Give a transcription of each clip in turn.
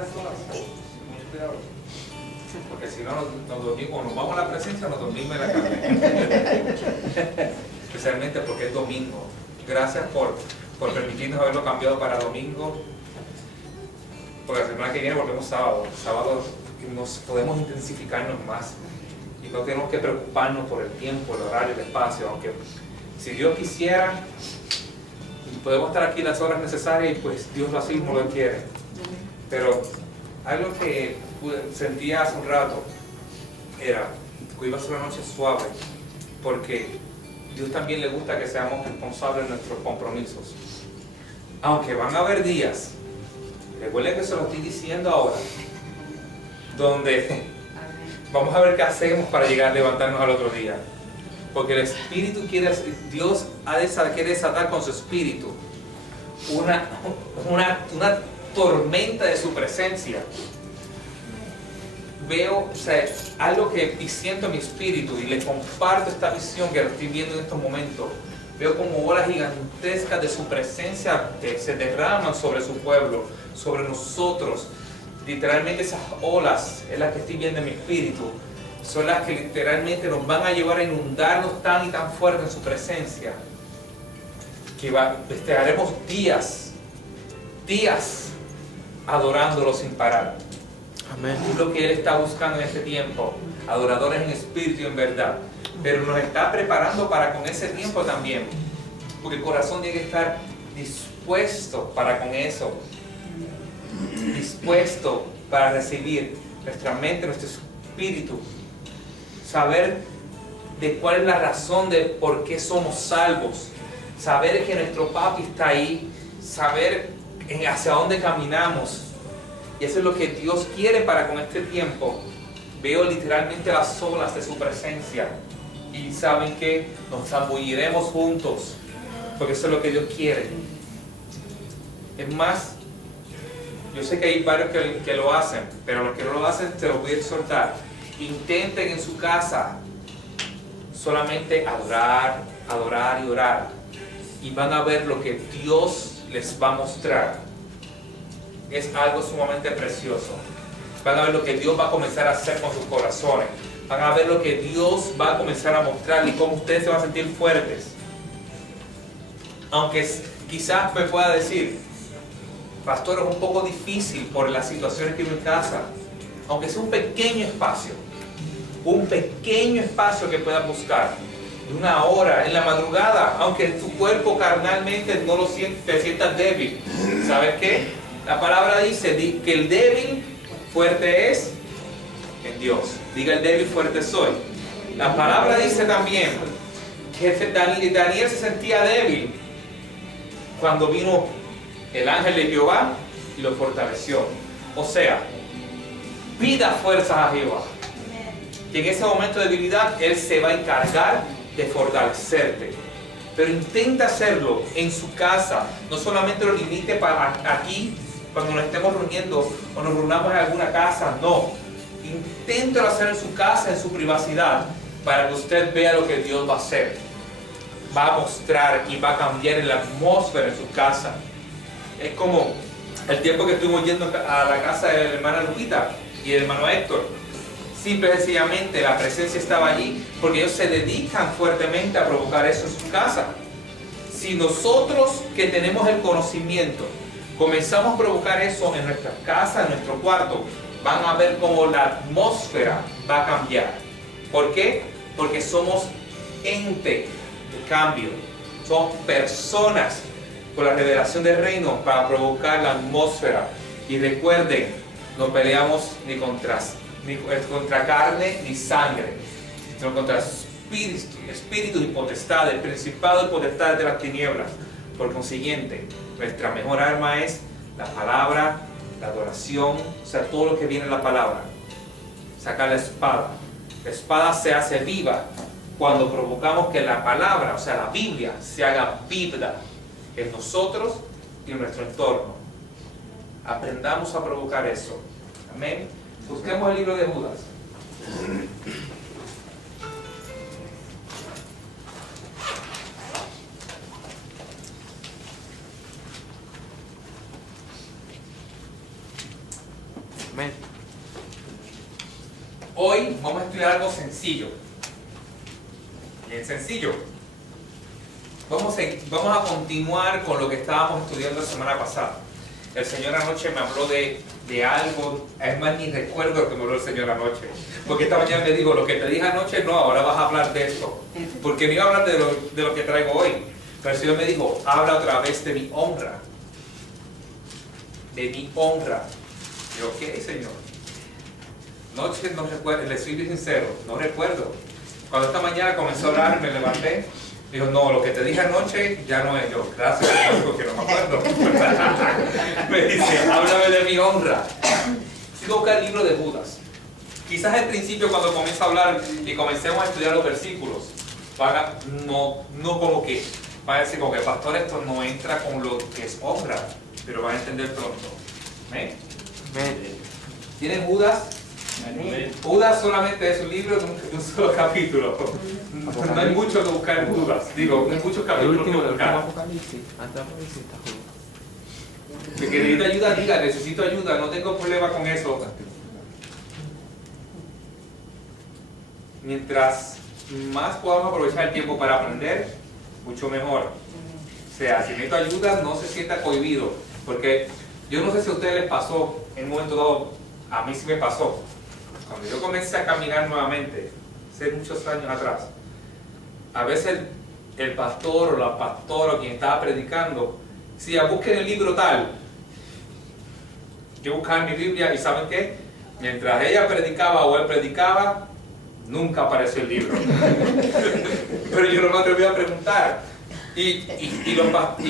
las solas, mucho cuidado. Porque si no nos dormimos, nos vamos a la presencia, nos dormimos en la carne. Especialmente porque es domingo. Gracias por permitirnos haberlo cambiado para domingo. Porque la semana que viene volvemos sábado. Sábado nos podemos intensificarnos más. Y no tenemos que preocuparnos por el tiempo, el horario, el espacio. Aunque si Dios quisiera, podemos estar aquí las horas necesarias y pues Dios así mismo lo quiere. Pero algo que sentía hace un rato era que iba a ser una noche suave, porque Dios también le gusta que seamos responsables de nuestros compromisos. Aunque van a haber días, recuerden que se lo estoy diciendo ahora, donde vamos a ver qué hacemos para llegar a levantarnos al otro día. Porque el Espíritu Dios quiere desatar con su Espíritu una tormenta de su presencia. Veo, algo y siento en mi espíritu y le comparto esta visión que estoy viendo en estos momentos. Veo como olas gigantescas de su presencia que se derraman sobre su pueblo, sobre nosotros. Literalmente esas olas es las que estoy viendo en mi espíritu. Son las que literalmente nos van a llevar a inundarnos tan y tan fuerte en su presencia que haremos días adorándolo sin parar. Amén. Es lo que Él está buscando en este tiempo, adoradores en espíritu y en verdad. Pero nos está preparando para con ese tiempo también, porque el corazón tiene que estar dispuesto para con eso, dispuesto para recibir nuestra mente, nuestro espíritu, saber de cuál es la razón de por qué somos salvos, saber que nuestro papi está ahí, saber hacia dónde caminamos. Y eso es lo que Dios quiere para con este tiempo. Veo literalmente las olas de su presencia. Y saben que nos zambulliremos juntos, porque eso es lo que Dios quiere. Es más, yo sé que hay varios que lo hacen, pero los que no lo hacen te los voy a exhortar. Intenten en su casa solamente adorar y orar. Y van a ver lo que Dios les va a mostrar. Es algo sumamente precioso. Van a ver lo que Dios va a comenzar a hacer con sus corazones. Van a ver lo que Dios va a comenzar a mostrar y cómo ustedes se van a sentir fuertes. Aunque quizás me pueda decir, pastor, es un poco difícil por las situaciones que vivo en casa. Aunque sea un pequeño espacio que puedas buscar. De una hora, en la madrugada, aunque tu cuerpo carnalmente no lo siente, te sientas débil. ¿Sabes qué? La palabra dice que el débil fuerte es en Dios. Diga, el débil fuerte soy. La palabra dice también que Daniel se sentía débil cuando vino el ángel de Jehová y lo fortaleció. O sea, pida fuerzas a Jehová. Que en ese momento de debilidad Él se va a encargar de fortalecerte. Pero intenta hacerlo en su casa. No solamente lo limite para aquí, cuando nos estemos reuniendo o nos reunamos en alguna casa. No. Inténtalo hacer en su casa, en su privacidad, para que usted vea lo que Dios va a hacer. Va a mostrar y va a cambiar la atmósfera en su casa. Es como el tiempo que estuvimos yendo a la casa de la hermana Lupita y el hermano Héctor. Simple y sencillamente la presencia estaba allí porque ellos se dedican fuertemente a provocar eso en su casa. Si nosotros que tenemos el conocimiento comenzamos a provocar eso en nuestra casa, en nuestro cuarto, van a ver cómo la atmósfera va a cambiar. ¿Por qué? Porque somos ente de cambio. Somos personas con la revelación del reino para provocar la atmósfera. Y recuerden, no peleamos ni contra carne ni sangre, sino contra espíritus y potestades, principados y potestades de las tinieblas. Por consiguiente, nuestra mejor arma es la palabra, la adoración, o sea, todo lo que viene en la palabra. Sacar la espada. La espada se hace viva cuando provocamos que la palabra, o sea, la Biblia, se haga viva en nosotros y en nuestro entorno. Aprendamos a provocar eso. Amén. Busquemos el libro de Judas. hoy vamos a estudiar algo sencillo. Bien sencillo. Vamos a continuar con lo que estábamos estudiando la semana pasada. El Señor anoche me habló de algo, es más, ni recuerdo lo que me habló el Señor anoche. Porque esta mañana me dijo, lo que te dije anoche, no, ahora vas a hablar de esto. Porque no iba a hablar de lo que traigo hoy. Pero el Señor me dijo, habla otra vez de mi honra. De mi honra. Yo, ok, Señor. Noche no recuerdo, le soy bien sincero, no recuerdo. Cuando esta mañana comenzó a hablar, me levanté. Dijo, no, lo que te dije anoche ya no es yo. Gracias, Señor, porque no me acuerdo. Me dice, háblame de mi honra. Sigo a buscar el libro de Judas. Quizás al principio, cuando comienzo a hablar y comencemos a estudiar los versículos, no como que van a decir, como que pastor, esto no entra con lo que es honra, pero van a entender pronto. ¿Amén? ¿Tienen Judas? Judas solamente es un libro de un solo capítulo. No hay mucho que buscar en Judas. Digo, no hay muchos capítulos que buscar. Si necesita ayuda, diga, necesito ayuda, no tengo problema con eso. Mientras más podamos aprovechar el tiempo para aprender, mucho mejor. O sea, si necesito ayuda, no se sienta cohibido. Porque yo no sé si a ustedes les pasó, en un momento dado, a mí sí me pasó. Cuando yo comencé a caminar nuevamente, hace muchos años atrás, a veces el pastor o la pastora o quien estaba predicando, decía, busquen el libro tal. Yo buscaba en mi Biblia y ¿saben qué? Mientras ella predicaba o él predicaba, nunca apareció el libro. Pero yo no me atreví a preguntar. Y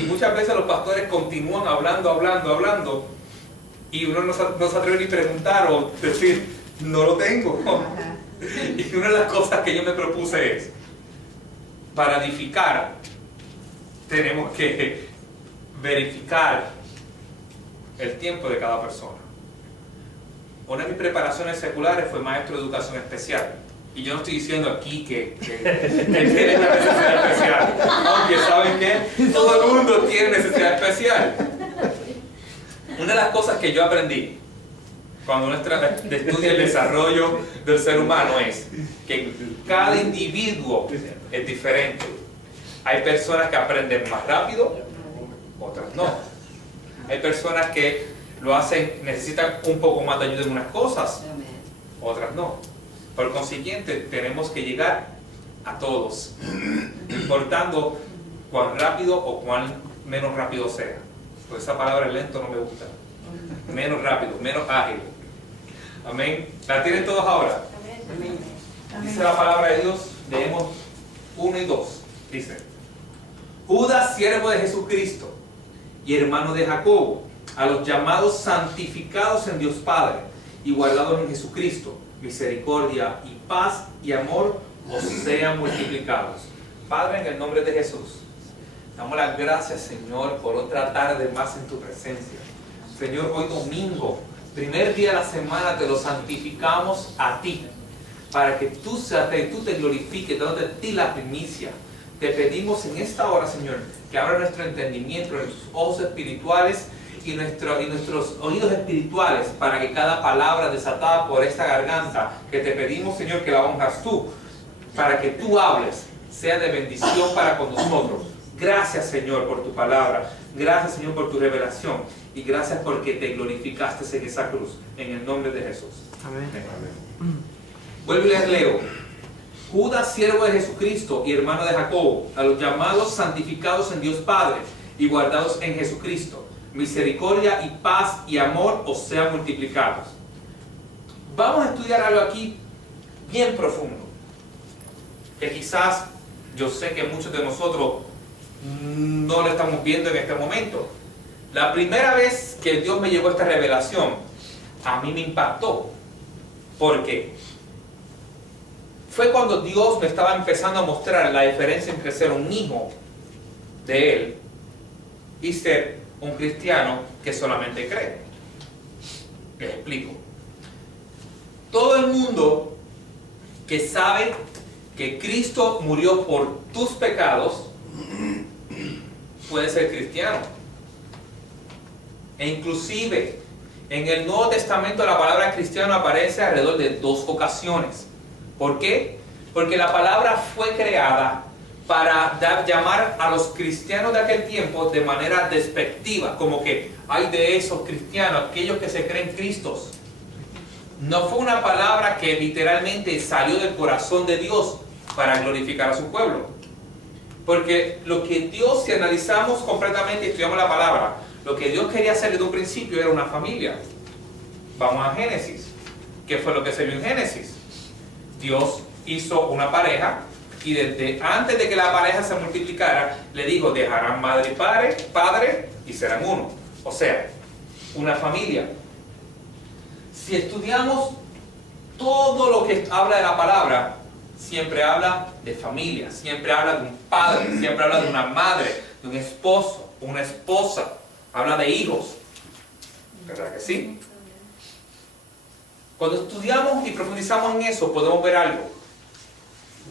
muchas veces los pastores continúan hablando, y uno no se atreve ni preguntar o decir, no lo tengo. Y una de las cosas que yo me propuse es, para edificar, tenemos que verificar el tiempo de cada persona. Una de mis preparaciones seculares fue maestro de educación especial. Y yo no estoy diciendo aquí que tiene una necesidad especial. Aunque ¿saben qué? Todo el mundo tiene necesidad especial. Una de las cosas que yo aprendí cuando uno estudia el desarrollo del ser humano es que cada individuo es diferente. Hay personas que aprenden más rápido, otras no. Hay personas que lo hacen, necesitan un poco más de ayuda en unas cosas, otras no. Por consiguiente, tenemos que llegar a todos, no importando cuán rápido o cuán menos rápido sea. Pues esa palabra lento no me gusta. Menos rápido, menos ágil. Amén. ¿La tienen todos ahora? Amén. Dice la palabra de Dios, leemos 1 y 2. Dice, Judas, siervo de Jesucristo y hermano de Jacobo, a los llamados santificados en Dios Padre y guardados en Jesucristo, misericordia y paz y amor os sean multiplicados. Padre, en el nombre de Jesús, damos las gracias, Señor, por otra tarde más en tu presencia. Señor, hoy domingo, primer día de la semana, te lo santificamos a ti, para que tú te glorifiques, dándote a ti la primicia. Te pedimos en esta hora, Señor, que abra nuestro entendimiento, nuestros ojos espirituales y nuestros oídos espirituales, para que cada palabra desatada por esta garganta, que te pedimos, Señor, que la honras tú, para que tú hables, sea de bendición para con nosotros. Gracias, Señor, por tu palabra. Gracias, Señor, por tu revelación. Y gracias porque te glorificaste en esa cruz. En el nombre de Jesús. Amén. Vuelvo y les leo. Judas, siervo de Jesucristo y hermano de Jacobo, a los llamados santificados en Dios Padre y guardados en Jesucristo, misericordia y paz y amor os sean multiplicados. Vamos a estudiar algo aquí bien profundo, que quizás yo sé que muchos de nosotros no lo estamos viendo en este momento. La primera vez que Dios me llevó esta revelación, a mí me impactó. ¿Por qué? Fue cuando Dios me estaba empezando a mostrar la diferencia entre ser un hijo de Él y ser un cristiano que solamente cree. Les explico. Todo el mundo que sabe que Cristo murió por tus pecados puede ser cristiano. E inclusive En el Nuevo Testamento la palabra cristiano aparece alrededor de 2 ocasiones. ¿Por qué? Porque la palabra fue creada para llamar a los cristianos de aquel tiempo de manera despectiva, como que hay de esos cristianos, aquellos que se creen Cristos. No fue una palabra que literalmente salió del corazón de Dios para glorificar a su pueblo. Porque lo que Dios, si analizamos completamente y estudiamos la palabra, lo que Dios quería hacer desde un principio era una familia. Vamos a Génesis. ¿Qué fue lo que se vio en Génesis? Dios hizo una pareja y desde antes de que la pareja se multiplicara, le dijo, dejarán madre y padre y serán uno. O sea, una familia. Si estudiamos todo lo que habla de la palabra, siempre habla de familia, siempre habla de un padre, siempre habla de una madre, de un esposo, una esposa, habla de hijos. ¿Verdad que sí? Cuando estudiamos y profundizamos en eso, podemos ver algo.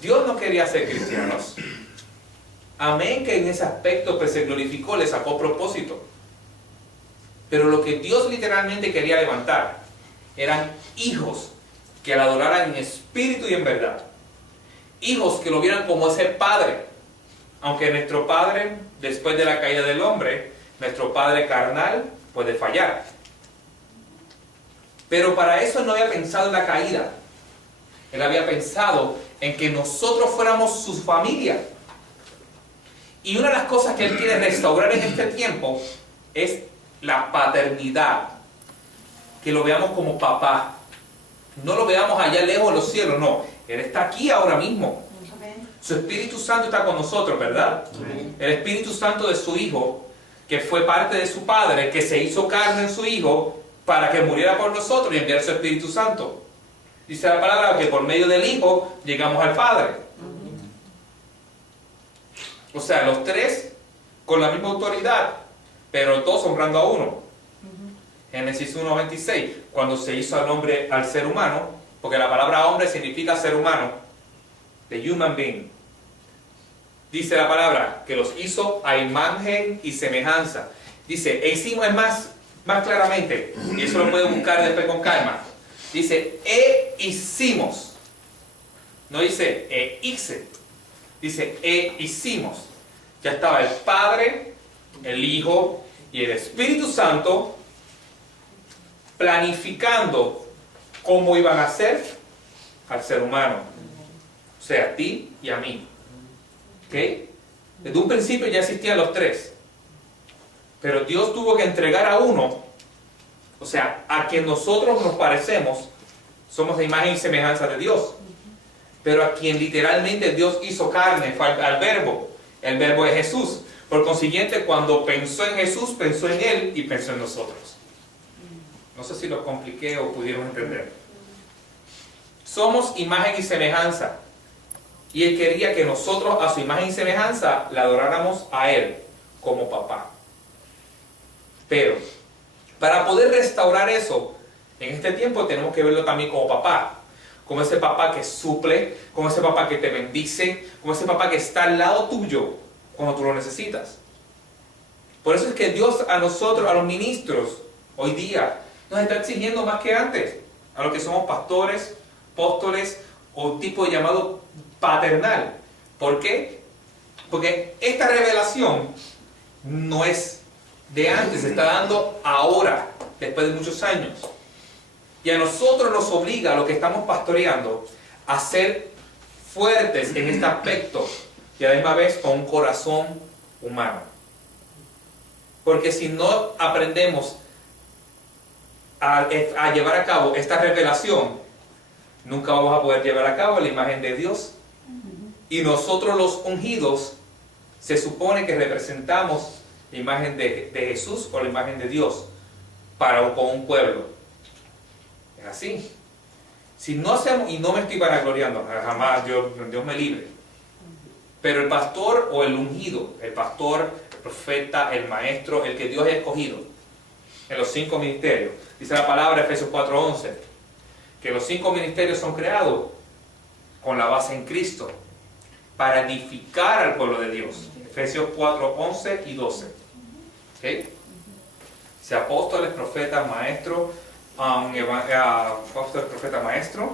Dios no quería ser cristianos. Amén, que en ese aspecto pues, se glorificó, le sacó propósito. Pero lo que Dios literalmente quería levantar eran hijos que le adoraran en espíritu y en verdad. Hijos que lo vieran como ese padre. Aunque nuestro padre, después de la caída del hombre, nuestro padre carnal puede fallar. Pero para eso no había pensado en la caída. Él había pensado en que nosotros fuéramos su familia. Y una de las cosas que Él quiere restaurar en este tiempo es la paternidad. Que lo veamos como papá. No lo veamos allá lejos en los cielos, no. Él está aquí ahora mismo. Su Espíritu Santo está con nosotros, ¿verdad? El Espíritu Santo de su Hijo, que fue parte de su Padre, que se hizo carne en su Hijo para que muriera por nosotros y enviar su Espíritu Santo. Dice la palabra que por medio del Hijo llegamos al Padre. O sea, los tres con la misma autoridad, pero todos honrando a uno. Génesis 1:26, cuando se hizo al hombre, al ser humano, porque la palabra hombre significa ser humano, the human being. Dice la palabra que los hizo a imagen y semejanza. Dice, e hicimos, es más claramente, y eso lo pueden buscar después con calma. Dice, e hicimos. No dice, e hice. Dice, e hicimos. Ya estaba el Padre, el Hijo y el Espíritu Santo planificando cómo iban a hacer al ser humano. O sea, a ti y a mí. ¿Ok? Desde un principio ya existían los tres. Pero Dios tuvo que entregar a uno, o sea, a quien nosotros nos parecemos, somos de imagen y semejanza de Dios. Pero a quien literalmente Dios hizo carne, fue al Verbo. El Verbo es Jesús. Por consiguiente, cuando pensó en Jesús, pensó en Él y pensó en nosotros. No sé si lo compliqué o pudieron entender. Somos imagen y semejanza. Y Él quería que nosotros, a su imagen y semejanza, le adoráramos a Él como papá. Pero, para poder restaurar eso, en este tiempo tenemos que verlo también como papá. Como ese papá que suple, como ese papá que te bendice, como ese papá que está al lado tuyo cuando tú lo necesitas. Por eso es que Dios a nosotros, a los ministros, hoy día, nos está exigiendo más que antes. A los que somos pastores, apóstoles o un tipo de llamado paternal. ¿Por qué? Porque esta revelación no es de antes, se está dando ahora, después de muchos años. Y a nosotros nos obliga, a los que estamos pastoreando, a ser fuertes en este aspecto y a la misma vez con un corazón humano. Porque si no aprendemos a llevar a cabo esta revelación, nunca vamos a poder llevar a cabo la imagen de Dios. Y nosotros los ungidos se supone que representamos la imagen de Jesús o la imagen de Dios con un pueblo. Es así. Si no hacemos, y no me estoy vanagloriando, jamás, Dios me libre. Pero el pastor o el ungido, el pastor, el profeta, el maestro, el que Dios ha escogido en los 5 ministerios, dice la palabra Efesios 4:11, que los 5 ministerios son creados con la base en Cristo para edificar al pueblo de Dios. Efesios 4:11 y 12. ¿Okay? sea apóstoles, profetas, maestros, apóstoles, profetas, maestros,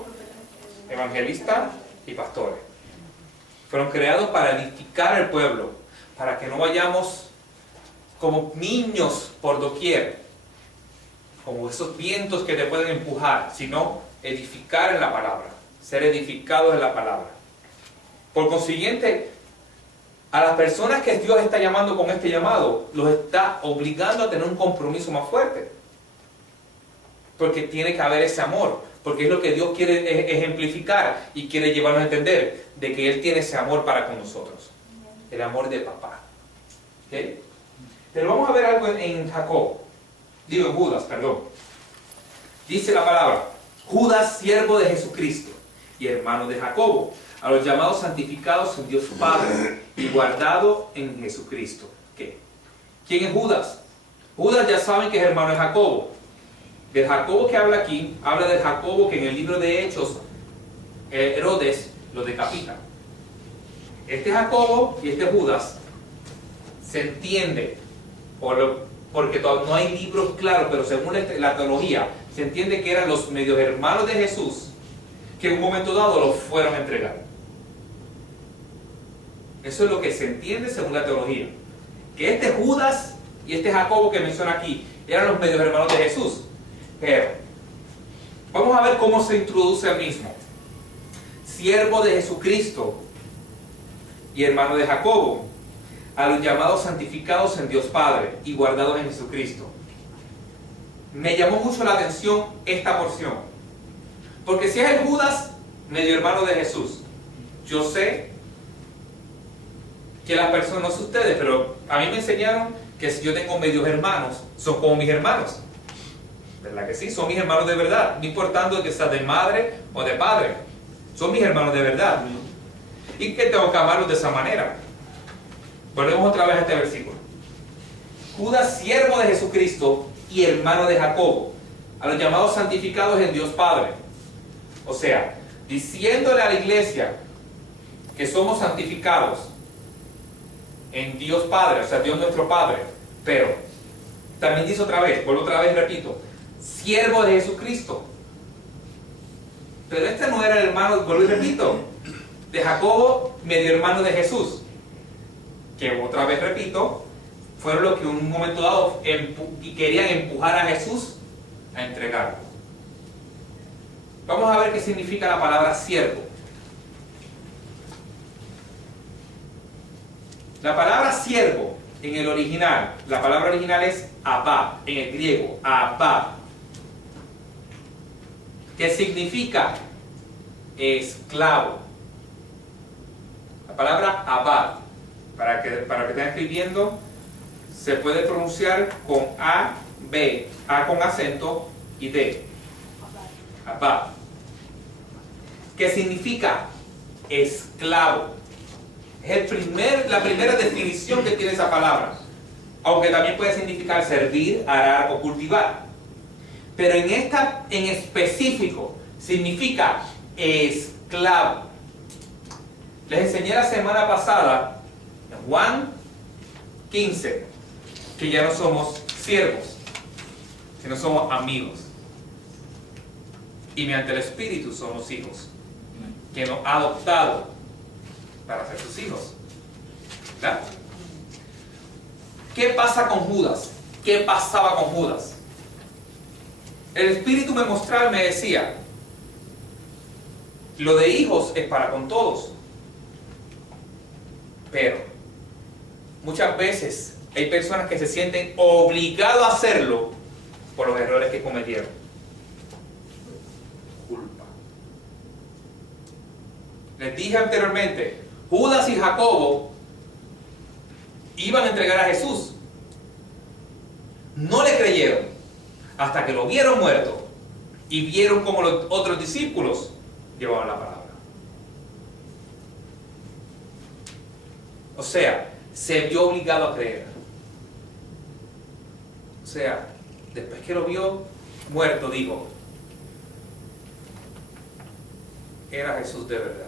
evangelistas y pastores. Fueron creados para edificar el pueblo, para que no vayamos como niños por doquier, como esos vientos que te pueden empujar, sino edificar en la palabra, ser edificados en la palabra. Por consiguiente, a las personas que Dios está llamando con este llamado, los está obligando a tener un compromiso más fuerte. Porque tiene que haber ese amor, porque es lo que Dios quiere ejemplificar y quiere llevarnos a entender, de que Él tiene ese amor para con nosotros. El amor de papá. ¿Okay? Pero vamos a ver algo en Judas, perdón. Dice la palabra: Judas, siervo de Jesucristo y hermano de Jacobo, a los llamados santificados en Dios Padre y guardado en Jesucristo. ¿Qué? ¿Quién es Judas? Judas ya saben que es hermano de Jacobo. Del Jacobo que habla aquí, habla del Jacobo que en el libro de Hechos Herodes lo decapita. Este Jacobo y este Judas se entiende, porque todavía no hay libros claros, pero según la teología, se entiende que eran los medios hermanos de Jesús que en un momento dado los fueron a entregar. Eso es lo que se entiende según la teología. Que este Judas y este Jacobo que menciona aquí eran los medios hermanos de Jesús. Pero vamos a ver cómo se introduce el mismo. Siervo de Jesucristo y hermano de Jacobo, a los llamados santificados en Dios Padre y guardados en Jesucristo. Me llamó mucho la atención esta porción, porque si es el Judas, medio hermano de Jesús, yo sé que las personas, no sé ustedes, pero a mí me enseñaron que si yo tengo medios hermanos, son como mis hermanos. ¿Verdad que sí? Son mis hermanos de verdad, no importando que sea de madre o de padre. Son mis hermanos de verdad. ¿Y que tengo que amarlos de esa manera? Volvemos otra vez a este versículo. Judas, siervo de Jesucristo y hermano de Jacobo, a los llamados santificados en Dios Padre. O sea, diciéndole a la iglesia que somos santificados en Dios Padre, o sea, Dios nuestro Padre. Pero también dice otra vez, vuelvo otra vez y repito, siervo de Jesucristo. Pero este no era el hermano, vuelvo y repito, de Jacobo, medio hermano de Jesús, que otra vez repito, fueron los que en un momento dado querían empujar a Jesús a entregarlo. Vamos a ver qué significa la palabra siervo. La palabra siervo en el original, la palabra original es abba, en el griego, abba, que significa esclavo. La palabra abba, para que estén escribiendo, se puede pronunciar con A, B, A con acento y D. Abba. ¿Qué significa? Esclavo. Es la primera definición que tiene esa palabra. Aunque también puede significar servir, arar o cultivar. Pero en específico significa esclavo. Les enseñé la semana pasada, en Juan 15, que ya no somos siervos, sino somos amigos. Y mediante el Espíritu somos hijos, que nos ha adoptado para ser sus hijos. ¿Verdad? ¿Qué pasa con Judas? ¿Qué pasaba con Judas? El Espíritu me mostraba y me decía, lo de hijos es para con todos. Pero muchas veces hay personas que se sienten obligados a hacerlo por los errores que cometieron. Culpa. Les dije anteriormente, Judas y Jacobo iban a entregar a Jesús. No le creyeron hasta que lo vieron muerto y vieron cómo los otros discípulos llevaban la palabra. O sea, se vio obligado a creer. O sea, después que lo vio muerto, dijo, era Jesús de verdad.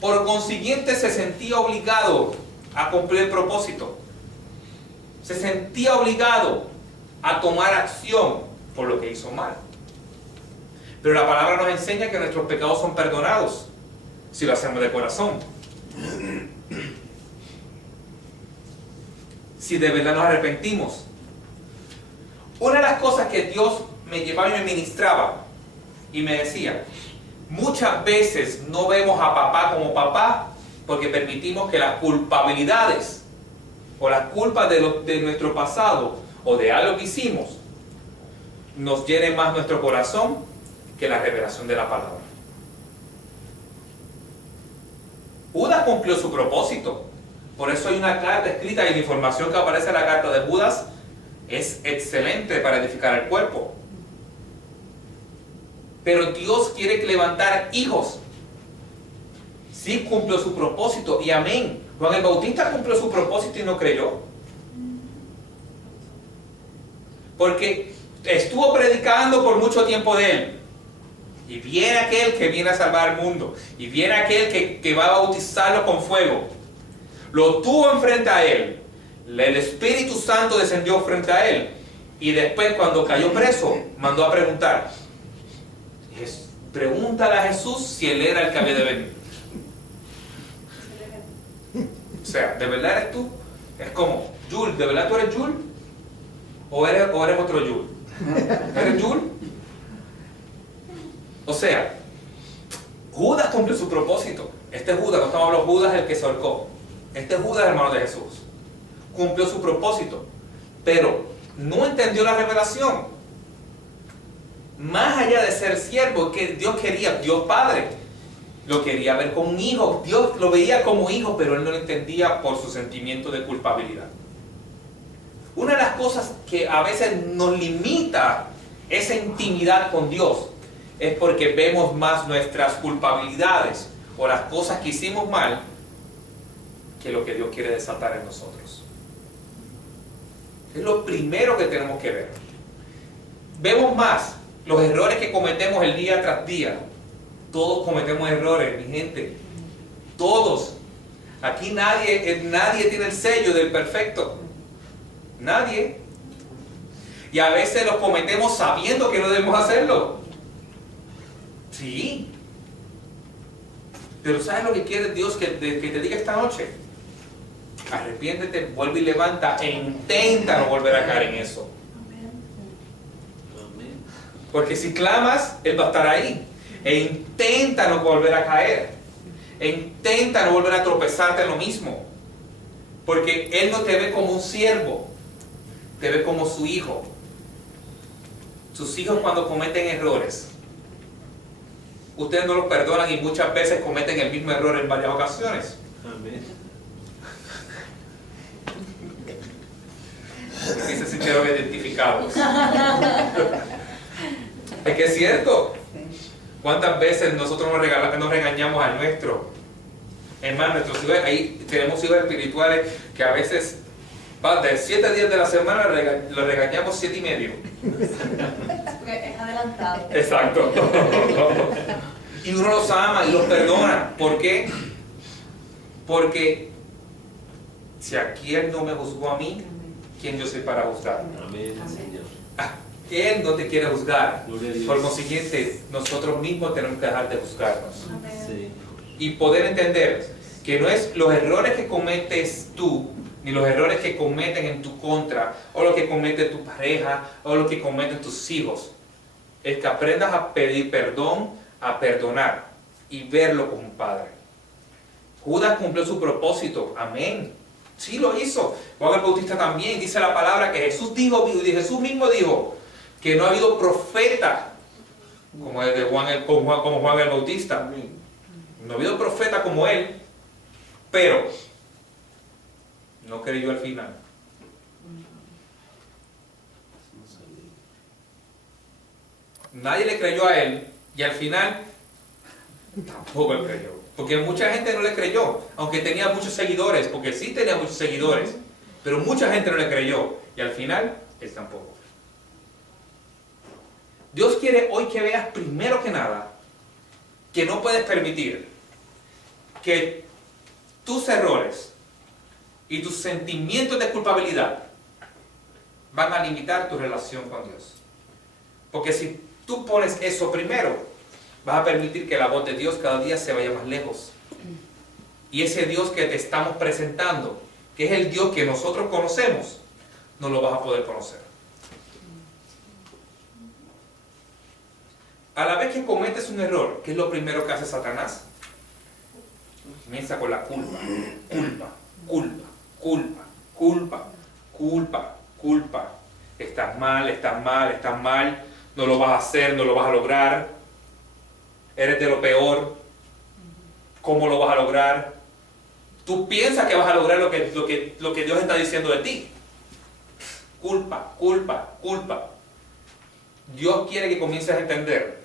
Por consiguiente, se sentía obligado a cumplir el propósito. Se sentía obligado a tomar acción por lo que hizo mal. Pero la palabra nos enseña que nuestros pecados son perdonados si lo hacemos de corazón. Si de verdad nos arrepentimos. Una de las cosas que Dios me llevaba y me ministraba y me decía, muchas veces no vemos a papá como papá porque permitimos que las culpabilidades o las culpas de nuestro pasado o de algo que hicimos nos llenen más nuestro corazón que la revelación de la palabra. Judas cumplió su propósito. Por eso hay una carta escrita y la información que aparece en la carta de Judas es excelente para edificar el cuerpo. Pero Dios quiere levantar hijos. Sí cumplió su propósito y amén. Juan el Bautista cumplió su propósito y no creyó. Porque estuvo predicando por mucho tiempo de él. Y viene aquel que viene a salvar el mundo. Y viene aquel que va a bautizarlo con fuego. Lo tuvo enfrente a él. El Espíritu Santo descendió frente a él. Y después cuando cayó preso, mandó a preguntar. Pregúntale a Jesús si él era el que había de venir. O sea, ¿de verdad eres tú? Es como, Jules, ¿de verdad tú eres Jules? ¿O eres otro Jules? ¿Eres Jules? O sea, Judas cumplió su propósito. Este Judas, no estamos hablando de Judas el que se ahorcó. Este Judas, hermano de Jesús, cumplió su propósito, pero no entendió la revelación. Más allá de ser siervo, que Dios quería, Dios Padre, lo quería ver como un hijo. Dios lo veía como hijo, pero él no lo entendía por su sentimiento de culpabilidad. Una de las cosas que a veces nos limita esa intimidad con Dios es porque vemos más nuestras culpabilidades o las cosas que hicimos mal que lo que Dios quiere desatar en nosotros. Es lo primero que tenemos que ver. Vemos más los errores que cometemos el día tras día. Todos cometemos errores, mi gente. Todos. Aquí nadie tiene el sello del perfecto. Nadie. Y a veces los cometemos sabiendo que no debemos hacerlo. Sí. Pero ¿sabes lo que quiere Dios que te diga esta noche? Arrepiéntete, vuelve y levanta e intenta no volver a caer en eso. Porque si clamas, Él va a estar ahí. E intenta no volver a caer. E intenta no volver a tropezarte en lo mismo. Porque Él no te ve como un siervo. Te ve como su hijo. Sus hijos cuando cometen errores, ustedes no los perdonan y muchas veces cometen el mismo error en varias ocasiones. Amén. Y se sintieron identificados. Es que es cierto. ¿Cuántas veces nosotros nos regañamos al nuestro? Es más, nuestros hijos, ahí tenemos hijos espirituales que a veces de 7 días de la semana los regañamos 7 y medio. Porque es adelantado. Exacto. Y uno los ama y los perdona. ¿Por qué? Porque si aquí Él no me juzgó a mí, ¿quién yo soy para juzgar? Amén, Señor. Él no te quiere juzgar. Por consiguiente, nosotros mismos tenemos que dejar de juzgarnos. Sí. Y poder entender que no es los errores que cometes tú, ni los errores que cometen en tu contra, o lo que comete tu pareja, o lo que cometen tus hijos. Es que aprendas a pedir perdón, a perdonar y verlo como un padre. Judas cumplió su propósito. Amén. Sí lo hizo. Juan el Bautista también. Dice la palabra que Jesús mismo dijo que no ha habido profeta como el de Juan el Bautista. No ha habido profeta como él, pero no creyó al final. Nadie le creyó a él y al final tampoco le creyó. Porque mucha gente no le creyó, aunque tenía muchos seguidores, porque sí tenía muchos seguidores, pero mucha gente no le creyó y al final él tampoco. Dios quiere hoy que veas primero que nada que no puedes permitir que tus errores y tus sentimientos de culpabilidad van a limitar tu relación con Dios. Porque si tú pones eso primero, vas a permitir que la voz de Dios cada día se vaya más lejos. Y ese Dios que te estamos presentando, que es el Dios que nosotros conocemos, no lo vas a poder conocer. A la vez que cometes un error, ¿qué es lo primero que hace Satanás? Comienza con la culpa. Culpa, culpa, culpa, culpa, culpa, culpa. Estás mal, estás mal, estás mal. No lo vas a hacer, no lo vas a lograr. Eres de lo peor. ¿Cómo lo vas a lograr? Tú piensas que vas a lograr lo que Dios está diciendo de ti. Culpa, culpa, culpa. Dios quiere que comiences a entender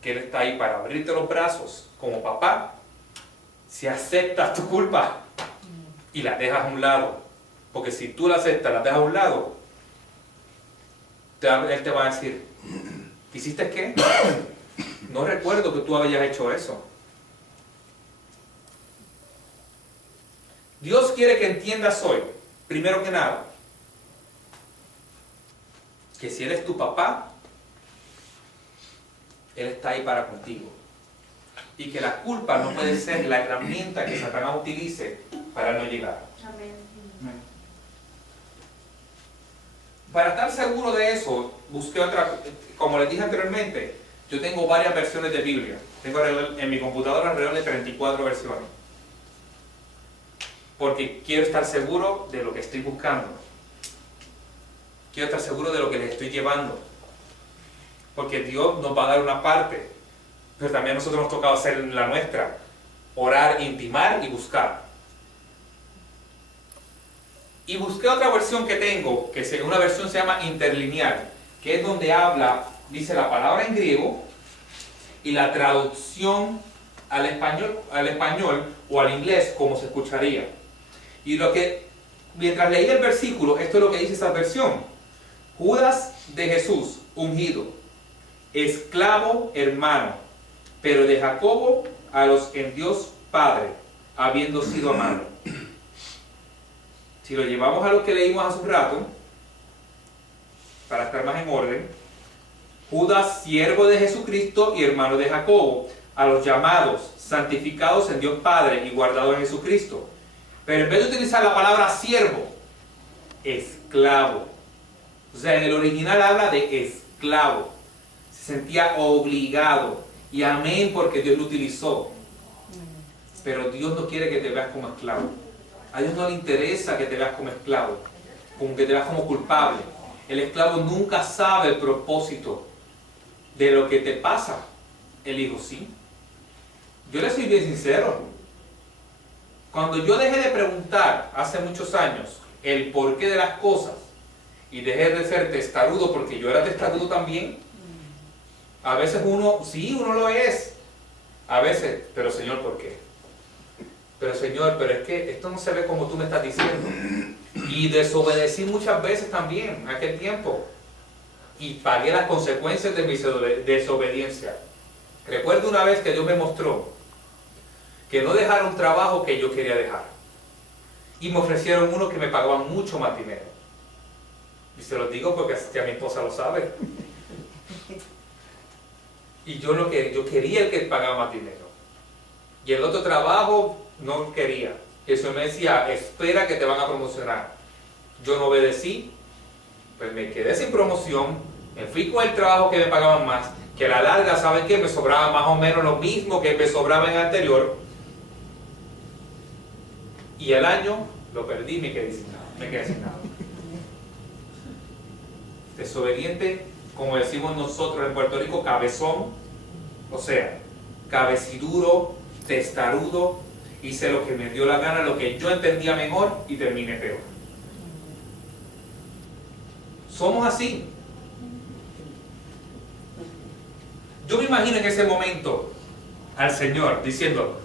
que Él está ahí para abrirte los brazos como papá si aceptas tu culpa y la dejas a un lado. Porque si tú la aceptas, la dejas a un lado, Él te va a decir, ¿hiciste qué? No recuerdo que tú hayas hecho eso. Dios quiere que entiendas hoy, primero que nada, que si Él es tu papá, Él está ahí para contigo. Y que la culpa no puede ser la herramienta que Satanás utilice para no llegar. Amén. Para estar seguro de eso, busqué otra, como les dije anteriormente, yo tengo varias versiones de Biblia. Tengo en mi computadora alrededor de 34 versiones. Porque quiero estar seguro de lo que estoy buscando. Quiero estar seguro de lo que les estoy llevando. Porque Dios nos va a dar una parte, pero también a nosotros nos toca hacer la nuestra. Orar, intimar y buscar. Y busqué otra versión que tengo, que es una versión se llama interlineal, que es donde dice la palabra en griego y la traducción al español o al inglés como se escucharía. Y mientras leí el versículo, esto es lo que dice esa versión. Judas de Jesús, ungido, esclavo hermano, pero de Jacobo a los en Dios Padre, habiendo sido amado. Si lo llevamos a lo que leímos hace un rato, para estar más en orden, Judas, siervo de Jesucristo y hermano de Jacobo, a los llamados, santificados en Dios Padre y guardados en Jesucristo. Pero en vez de utilizar la palabra siervo, esclavo. O sea, en el original habla de esclavo. Se sentía obligado. Y amén porque Dios lo utilizó. Pero Dios no quiere que te veas como esclavo. A Dios no le interesa que te veas como esclavo, como que te veas como culpable. El esclavo nunca sabe el propósito de lo que te pasa. Él dijo, sí. Yo le soy bien sincero. Cuando yo dejé de preguntar hace muchos años el porqué de las cosas y dejé de ser testarudo, porque yo era testarudo también, a veces uno lo es. A veces, pero Señor, ¿por qué? Pero Señor, pero es que esto no se ve como tú me estás diciendo. Y desobedecí muchas veces también, en aquel tiempo. Y pagué las consecuencias de mi desobediencia. Recuerdo una vez que Dios me mostró que no dejara un trabajo que yo quería dejar. Y me ofrecieron uno que me pagaba mucho más dinero. Y se los digo porque ya mi esposa lo sabe. Y yo quería el que pagaba más dinero. Y el otro trabajo no quería. Eso me decía, espera que te van a promocionar. Yo no obedecí, pues me quedé sin promoción, me fui con el trabajo que me pagaban más, que a la larga, ¿saben qué? Me sobraba más o menos lo mismo que me sobraba en el anterior. Y el año lo perdí y me quedé sin nada. Desobediente, como decimos nosotros en Puerto Rico, cabezón, o sea, cabeciduro, testarudo, hice lo que me dio la gana, lo que yo entendía mejor y terminé peor. Somos así. Yo me imagino en ese momento al Señor diciendo,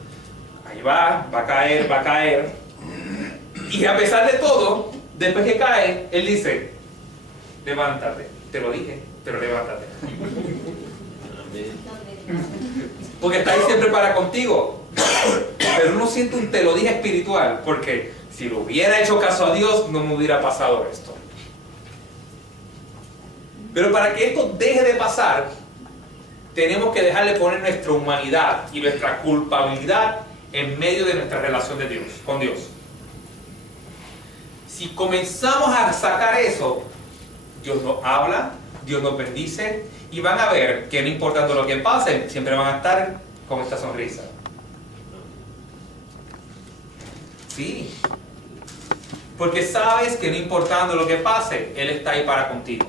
ahí va a caer. Y a pesar de todo, después que cae, Él dice, levántate. Te lo dije, pero levántate. Porque está ahí siempre para contigo. Pero uno siente un te lo dije espiritual, porque si lo hubiera hecho caso a Dios, no me hubiera pasado esto. Pero para que esto deje de pasar, tenemos que dejar de poner nuestra humanidad y nuestra culpabilidad en medio de nuestra relación de Dios, con Dios. Si comenzamos a sacar eso, Dios nos habla, Dios nos bendice y van a ver que no importando lo que pase, siempre van a estar con esta sonrisa. Sí. Porque sabes que no importando lo que pase, Él está ahí para contigo.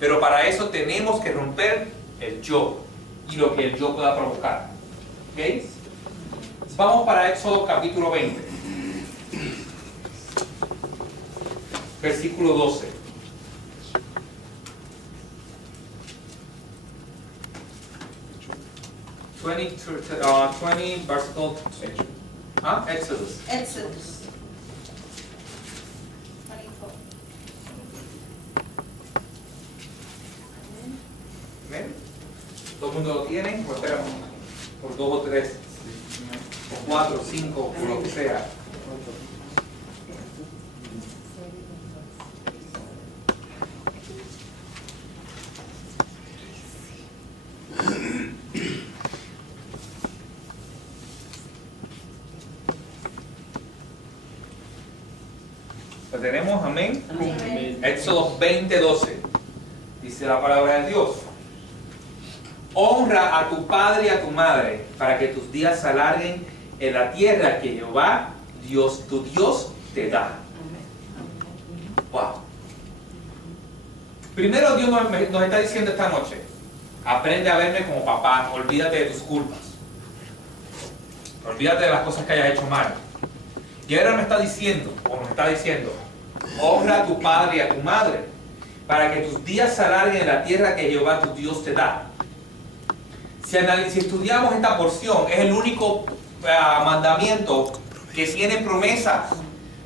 Pero para eso tenemos que romper el yo y lo que el yo pueda provocar. ¿Ok? Vamos para Éxodo capítulo 20. Versículo 12. Versículo Exodus. Exodus. 24. ¿Ven? ¿Todo el mundo lo tiene? O esperamos por 2 o 3, o 4, 5, por lo que sea. ¿Lo tenemos? Amén. Amén. Éxodo 20:12. Dice la palabra de Dios. Honra a tu padre y a tu madre, para que tus días se alarguen en la tierra que Jehová, Dios, tu Dios, te da. Wow. Primero Dios nos está diciendo esta noche, aprende a verme como papá, olvídate de tus culpas. Olvídate de las cosas que hayas hecho mal. Y ahora me está diciendo, o nos está diciendo, honra a tu padre y a tu madre, para que tus días se alarguen en la tierra que Jehová, tu Dios, te da. Si estudiamos esta porción, es el único mandamiento que tiene promesas.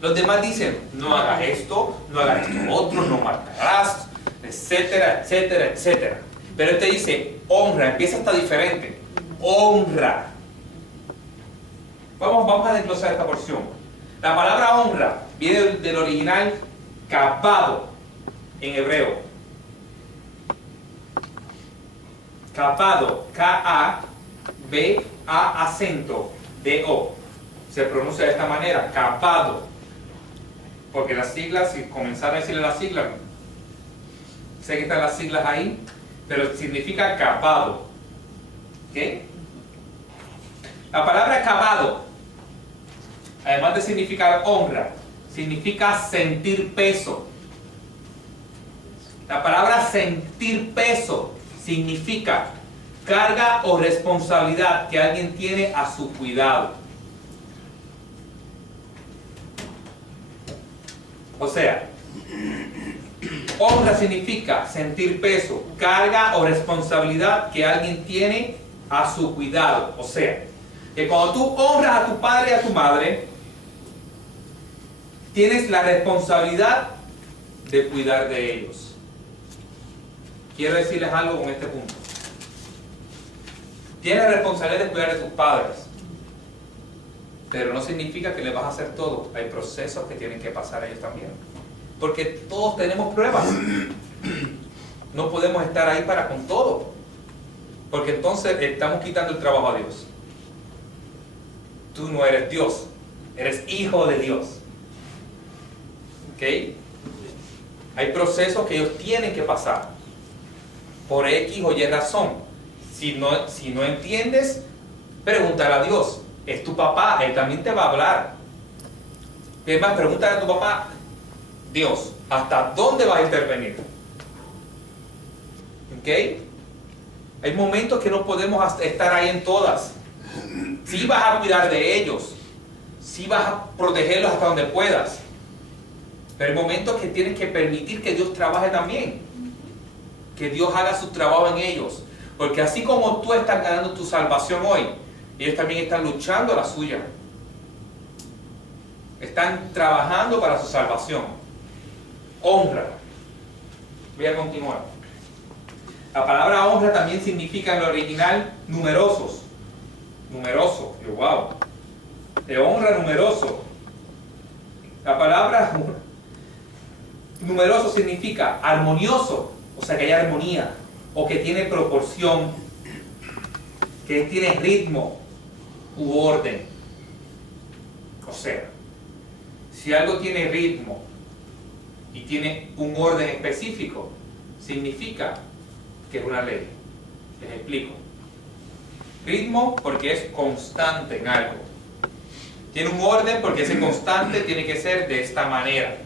Los demás dicen, no hagas esto, no hagas esto otro, no matarás, etcétera, etcétera, etcétera. Pero este dice, honra, empieza hasta diferente. Honra. Vamos a desglosar esta porción. La palabra honra viene del original kabado en hebreo. Kabado, K-A-B-A acento D-O. Se pronuncia de esta manera, kabado. Porque las siglas, si comenzaron a decirle las siglas, sé que están las siglas ahí, pero significa kabado. ¿Ok? La palabra kabado, además de significar honra, significa sentir peso. La palabra sentir peso significa carga o responsabilidad que alguien tiene a su cuidado. O sea, honra significa sentir peso, carga o responsabilidad que alguien tiene a su cuidado. O sea, que cuando tú honras a tu padre y a tu madre, tienes la responsabilidad de cuidar de ellos. Quiero decirles algo con este punto. Tienes la responsabilidad de cuidar de tus padres, pero no significa que les vas a hacer todo. Hay procesos que tienen que pasar ellos también. Porque todos tenemos pruebas. No podemos estar ahí para con todo. Porque entonces estamos quitando el trabajo a Dios. Tú no eres Dios, eres hijo de Dios. ¿Ok? Hay procesos que ellos tienen que pasar por X o Y razón. Si no entiendes, pregúntale a Dios. Es tu papá, Él también te va a hablar. Es más, pregúntale a tu papá, Dios, ¿hasta dónde vas a intervenir? ¿Ok? Hay momentos que no podemos estar ahí en todas. Sí vas a cuidar de ellos, sí vas a protegerlos hasta donde puedas, pero hay momentos que tienes que permitir que Dios trabaje también, que Dios haga su trabajo en ellos, porque así como tú estás ganando tu salvación hoy, ellos también están luchando la suya, están trabajando para su salvación. Honra. Voy a continuar. La palabra honra también significa en el original numerosos. Numeroso. Wow. De honra numeroso. La palabra numeroso significa armonioso o sea, que hay armonía, o que tiene proporción, que tiene ritmo u orden. O sea, si algo tiene ritmo y tiene un orden específico, significa que es una ley. Les explico. Ritmo porque es constante en algo. Tiene un orden porque ese constante tiene que ser de esta manera.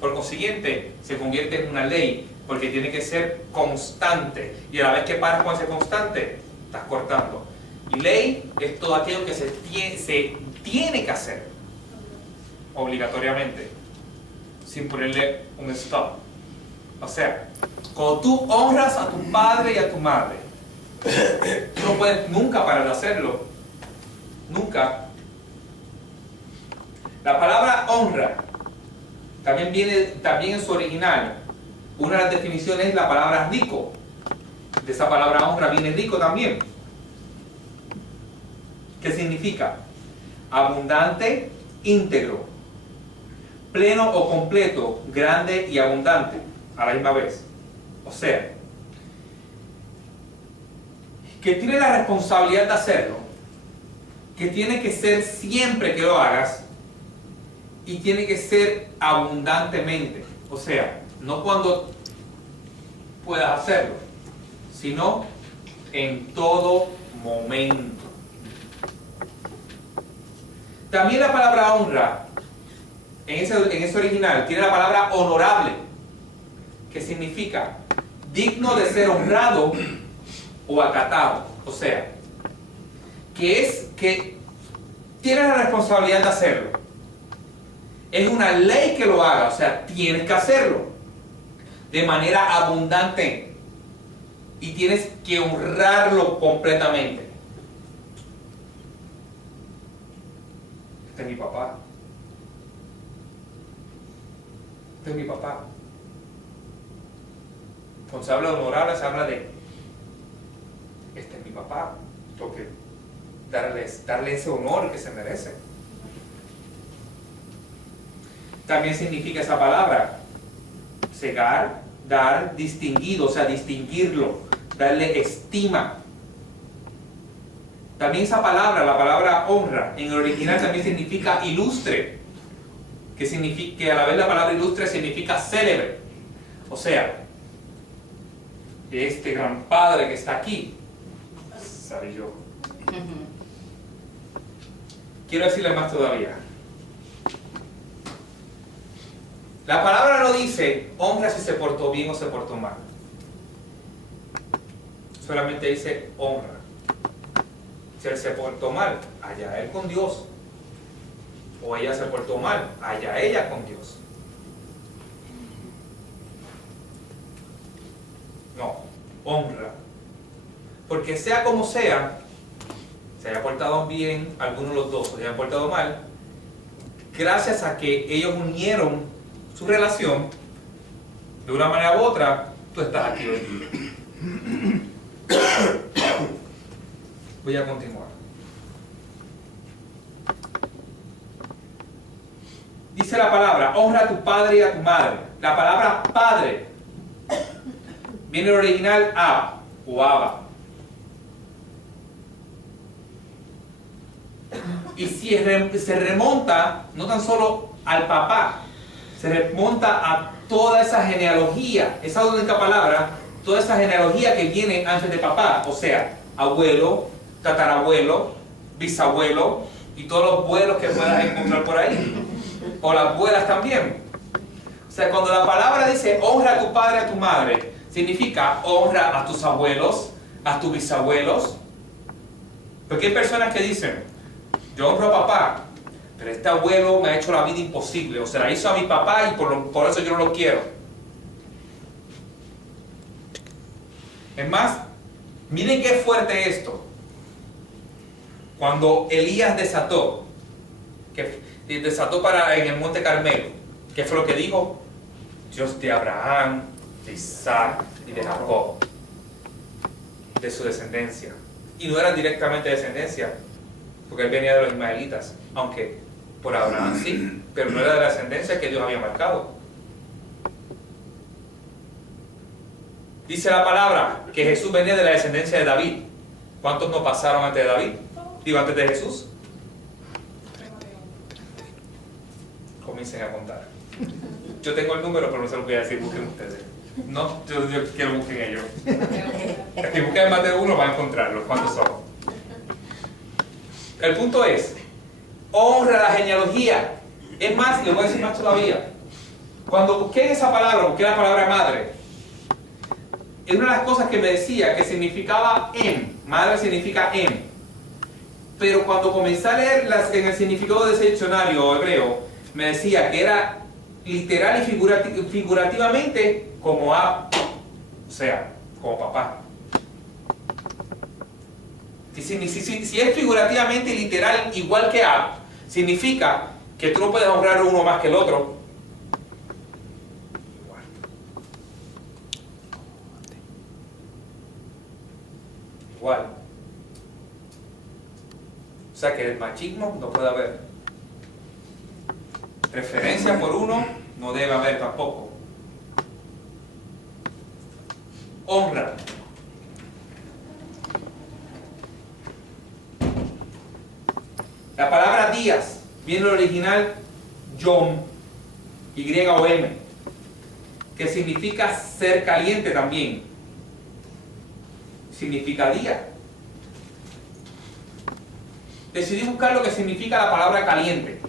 Por consiguiente, se convierte en una ley porque tiene que ser constante. Y a la vez que paras con ese constante, estás cortando. Y ley es todo aquello que se tiene que hacer obligatoriamente, sin ponerle un stop. O sea, cuando tú honras a tu padre y a tu madre, tú no puedes nunca parar de hacerlo. Nunca. La palabra honra también en su original. Una de las definiciones es la palabra rico. De esa palabra honra viene rico también. ¿Qué significa? Abundante, íntegro, pleno o completo, grande y abundante a la misma vez. O sea, que tiene la responsabilidad de hacerlo, que tiene que ser siempre que lo hagas y tiene que ser abundantemente. O sea, no cuando puedas hacerlo, sino en todo momento. También la palabra honra, en ese original, tiene la palabra honorable, que significa digno de ser honrado o acatado. O sea, que tienes la responsabilidad de hacerlo. Es una ley que lo haga, o sea, tienes que hacerlo de manera abundante y tienes que honrarlo completamente. Este es mi papá. Este es mi papá. Cuando se habla de honorable, se habla de este es mi papá. Tengo que darle ese honor que se merece. También significa esa palabra cegar, dar, distinguido, o sea, distinguirlo, darle estima. También esa palabra, la palabra honra, en el original también significa ilustre, que a la vez la palabra ilustre significa célebre. O sea, este gran padre que está aquí, sabe yo. Quiero decirle más todavía. La palabra no dice honra si se portó bien o se portó mal. Solamente dice honra. Si él se portó mal, allá él con Dios. O ella se portó mal, allá ella con Dios. No, honra. Porque sea como sea, se haya portado bien alguno de los dos o se haya portado mal, gracias a que ellos unieron su relación, de una manera u otra, tú estás aquí hoy. Voy a continuar. Dice la palabra, honra a tu padre y a tu madre. La palabra padre viene del original ab o aba. Y si se remonta no tan solo al papá, se remonta a toda esa genealogía, esa única palabra, toda esa genealogía que viene antes de papá, o sea, abuelo, tatarabuelo, bisabuelo y todos los abuelos que puedas encontrar por ahí, o las abuelas también. O sea, cuando la palabra dice honra a tu padre y a tu madre, significa honra a tus abuelos, a tus bisabuelos, porque hay personas que dicen, yo honro a papá, pero este abuelo me ha hecho la vida imposible, o se la hizo a mi papá y por eso yo no lo quiero. Es más, miren qué fuerte esto. Cuando Elías desató en el Monte Carmelo, ¿qué fue lo que dijo? Dios de Abraham, de Isaac y de Jacob, de su descendencia. Y no eran directamente descendencia, porque él venía de los ismaelitas, aunque por Abraham sí, pero no era de la descendencia que Dios había marcado. Dice la palabra que Jesús venía de la descendencia de David. ¿Cuántos no pasaron antes de David? Digo, antes de Jesús. Comiencen a contar. Yo tengo el número, pero no se lo voy a decir, busquen ustedes. No, yo quiero que busquen ellos. Si buscan más de uno van a encontrarlos. ¿Cuántos son? El punto es, honra la genealogía. Es más, les voy a decir más todavía. Cuando busqué esa palabra, busqué la palabra madre. Es una de las cosas que me decía que significaba en. Madre significa en. Pero cuando comencé a leer en el significado de ese diccionario hebreo, me decía que era literal y figurativamente como a, o sea, como papá. Si es figurativamente y literal igual que a, significa que tú no puedes honrar uno más que el otro. Igual. O sea que el machismo no puede haber. Preferencia por uno no debe haber tampoco. Honra. La palabra días viene del original yom, Y-O-M, que significa ser caliente también. Significa día. Decidí buscar lo que significa la palabra caliente.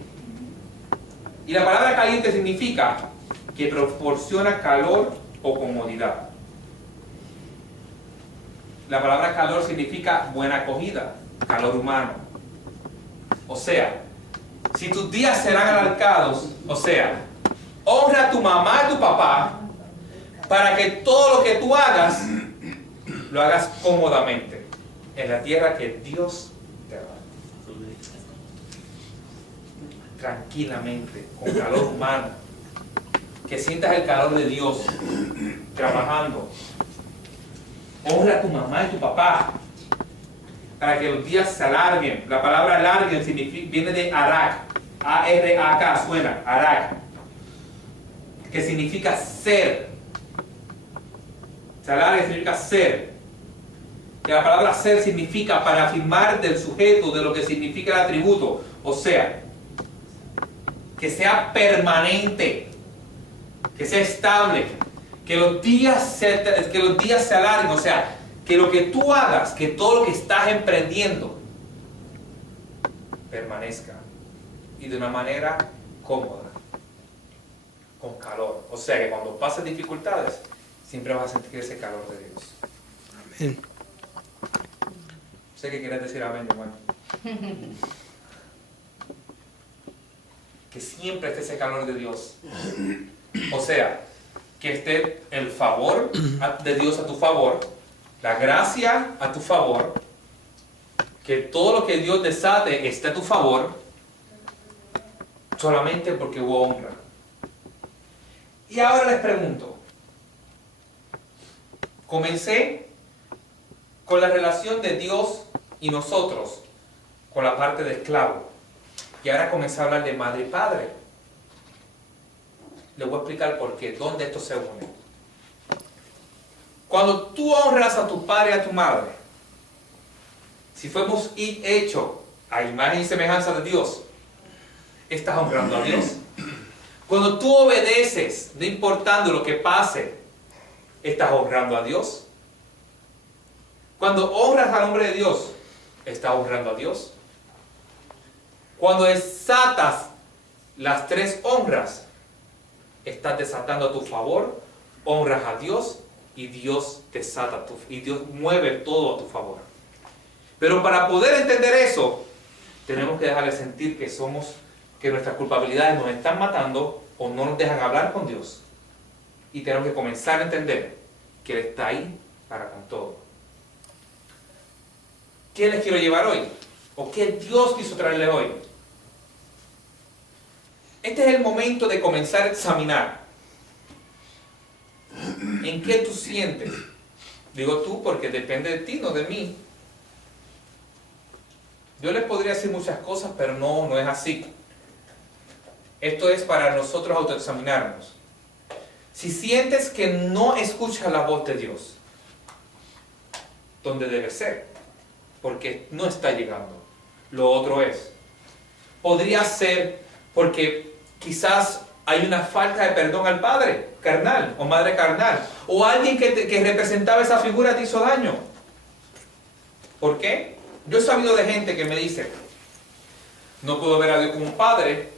Y la palabra caliente significa que proporciona calor o comodidad. La palabra calor significa buena acogida, calor humano. O sea, si tus días serán alargados, o sea, honra a tu mamá y a tu papá para que todo lo que tú hagas, lo hagas cómodamente en la tierra que Dios te da. Tranquilamente, con calor humano, que sientas el calor de Dios trabajando. Honra a tu mamá y tu papá para que los días se alarguen. La palabra alarguen viene de arak, A-R-A-K, suena, arak, que significa ser. Se alargue significa ser. Que la palabra ser significa para afirmar del sujeto, de lo que significa el atributo, o sea, que sea permanente, que sea estable, que los días se alarguen, o sea, que lo que tú hagas, que todo lo que estás emprendiendo permanezca y de una manera cómoda, con calor. O sea, que cuando pases dificultades, siempre vas a sentir ese calor de Dios. Amén. Sé que quieres decir amén, hermano. Que siempre esté ese calor de Dios. O sea, que esté el favor de Dios a tu favor, la gracia a tu favor, que todo lo que Dios desate esté a tu favor, solamente porque hubo honra. Y ahora les pregunto, comencé con la relación de Dios y nosotros, con la parte de esclavo. Y ahora comencé a hablar de madre y padre. Les voy a explicar por qué, dónde esto se une. Cuando tú honras a tu padre y a tu madre, si fuimos hechos a imagen y semejanza de Dios, estás honrando a Dios. Cuando tú obedeces, no importando lo que pase, estás honrando a Dios. Cuando honras al nombre de Dios, estás honrando a Dios. Cuando desatas las tres honras, estás desatando a tu favor, honras a Dios y Dios desata y Dios mueve todo a tu favor. Pero para poder entender eso, tenemos que dejar de sentir que nuestras culpabilidades nos están matando o no nos dejan hablar con Dios. Y tenemos que comenzar a entender que Él está ahí para con todo. ¿Qué les quiero llevar hoy? ¿O qué Dios quiso traerles hoy? Este es el momento de comenzar a examinar en qué tú sientes. Digo tú porque depende de ti, no de mí. Yo les podría decir muchas cosas, pero no es así. Esto es para nosotros autoexaminarnos. Si sientes que no escuchas la voz de Dios, ¿dónde debe ser? Porque no está llegando. Lo otro es, podría ser porque quizás hay una falta de perdón al padre carnal o madre carnal, o alguien que representaba esa figura te hizo daño. ¿Por qué? Yo he sabido de gente que me dice, no puedo ver a Dios como un padre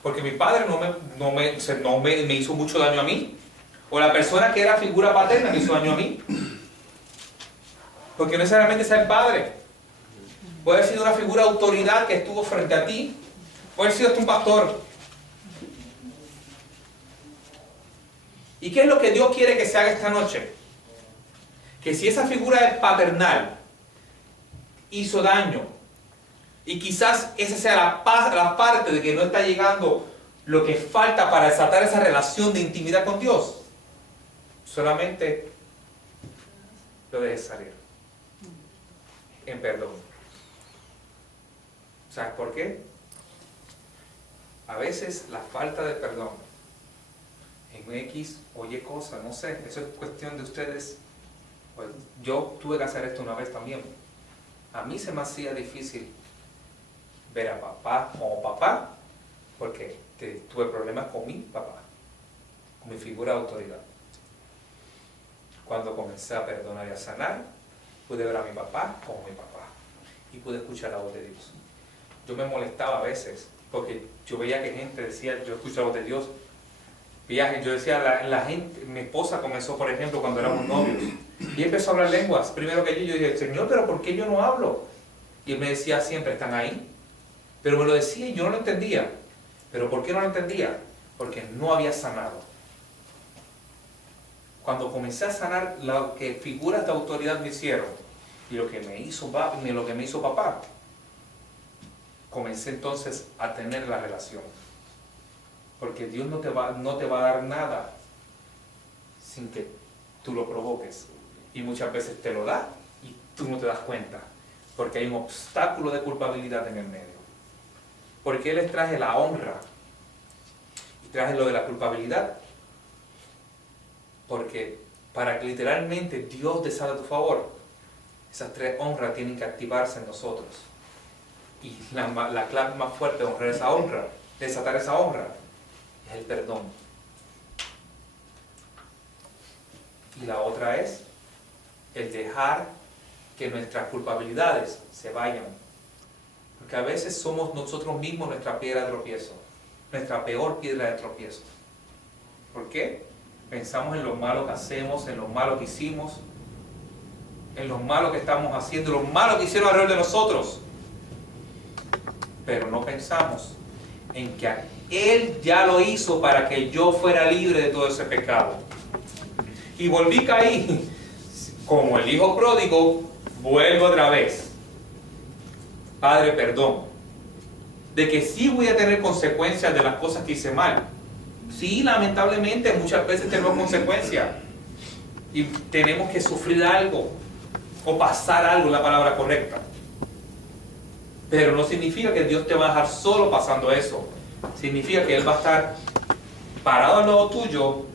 porque mi padre no me hizo mucho daño a mí, o la persona que era figura paterna me hizo daño a mí, porque no necesariamente es el padre. Puede haber sido una figura de autoridad que estuvo frente a ti, puede haber sido hasta un pastor. ¿Y qué es lo que Dios quiere que se haga esta noche? Que si esa figura es paternal hizo daño, y quizás esa sea la parte de que no está llegando lo que falta para desatar esa relación de intimidad con Dios, solamente lo dejes salir en perdón. ¿Sabes por qué? A veces la falta de perdón en X o Y cosa, no sé, eso es cuestión de ustedes. Pues yo tuve que hacer esto una vez también. A mí se me hacía difícil ver a papá como papá, porque tuve problemas con mi papá, con mi figura de autoridad. Cuando comencé a perdonar y a sanar, pude ver a mi papá como mi papá y pude escuchar la voz de Dios. Yo me molestaba a veces porque yo veía que gente decía, yo escucho la voz de Dios. Yo decía, la gente, mi esposa comenzó, por ejemplo, cuando éramos novios, y empezó a hablar lenguas. Primero que yo dije, Señor, pero ¿por qué yo no hablo? Y él me decía siempre, están ahí. Pero me lo decía y yo no lo entendía. ¿Pero por qué no lo entendía? Porque no había sanado. Cuando comencé a sanar lo que figuras de autoridad me hicieron y lo que me hizo papá, comencé entonces a tener la relación. Porque Dios no te va a dar nada sin que tú lo provoques. Y muchas veces te lo da y tú no te das cuenta. Porque hay un obstáculo de culpabilidad en el medio. Porque Él les traje la honra y traje lo de la culpabilidad. Porque para que literalmente Dios desate a tu favor, esas tres honras tienen que activarse en nosotros. Y la clave más fuerte de honrar esa honra, de desatar esa honra, es el perdón. Y la otra es el dejar que nuestras culpabilidades se vayan. Porque a veces somos nosotros mismos nuestra piedra de tropiezo, nuestra peor piedra de tropiezo. ¿Por qué? Pensamos en lo malo que hacemos, en lo malo que hicimos, en lo malo que estamos haciendo, lo malo que hicieron alrededor de nosotros. Pero no pensamos en que Él ya lo hizo para que yo fuera libre de todo ese pecado. Y volví a caer, como el hijo pródigo, vuelvo otra vez. Padre, perdón. De que sí voy a tener consecuencias de las cosas que hice mal. Sí, lamentablemente muchas veces tenemos consecuencias. Y tenemos que sufrir algo. O pasar algo, la palabra correcta. Pero no significa que Dios te va a dejar solo pasando eso. Significa que Él va a estar parado al lado tuyo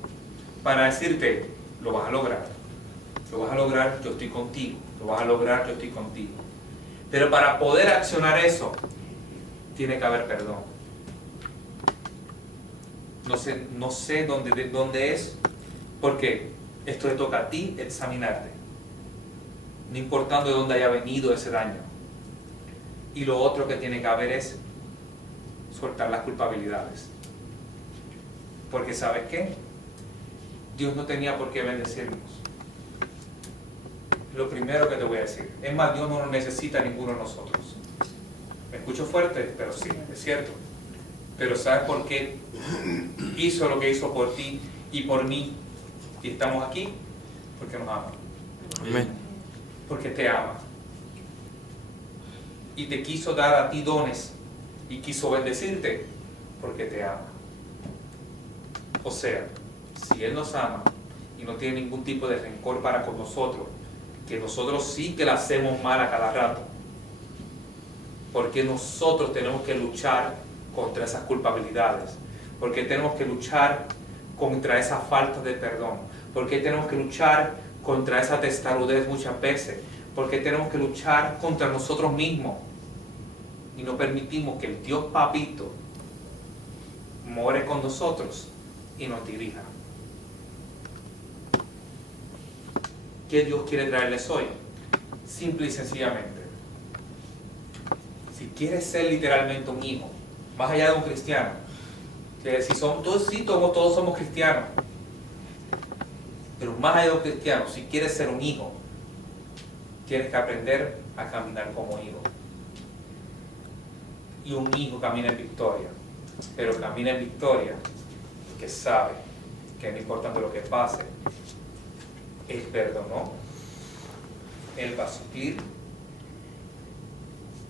para decirte, lo vas a lograr. Lo vas a lograr, yo estoy contigo. Lo vas a lograr, yo estoy contigo. Pero para poder accionar eso, tiene que haber perdón. No sé dónde es, porque esto te toca a ti examinarte. No importando de dónde haya venido ese daño. Y lo otro que tiene que haber es soltar las culpabilidades. Porque ¿sabes qué? Dios no tenía por qué bendecirnos. Lo primero que te voy a decir. Es más, Dios no nos necesita a ninguno de nosotros. Me escucho fuerte, pero sí, es cierto. Pero ¿sabes por qué hizo lo que hizo por ti y por mí? Y estamos aquí porque nos ama. Amén. Porque te ama. Y te quiso dar a ti dones y quiso bendecirte porque te ama. O sea, si Él nos ama y no tiene ningún tipo de rencor para con nosotros, que nosotros sí que la hacemos mal a cada rato, porque nosotros tenemos que luchar contra esas culpabilidades, porque tenemos que luchar contra esa falta de perdón? ¿Por qué tenemos que luchar contra esa testarudez muchas veces? ¿Por qué tenemos que luchar contra nosotros mismos? Y no permitimos que el Dios Papito more con nosotros y nos dirija. ¿Qué Dios quiere traerles hoy? Simple y sencillamente, si quieres ser literalmente un hijo, más allá de un cristiano, que si somos todos, sí, todos somos cristianos, pero más allá de un cristiano, si quieres ser un hijo, tienes que aprender a caminar como hijo. Y un hijo camina en victoria, pero camina en victoria que sabe que no importa lo que pase, Él perdonó, Él va a suplir,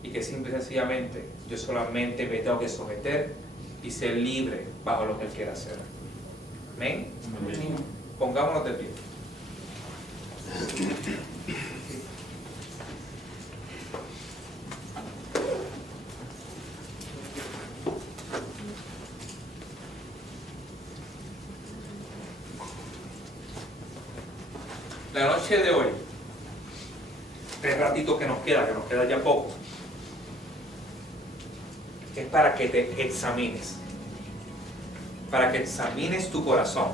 y que simple y sencillamente yo solamente me tengo que someter y ser libre bajo lo que Él quiera hacer. ¿Amén? Amén. Pongámonos de pie. La noche de hoy, este ratito que nos queda ya poco, es para que te examines, para que examines tu corazón,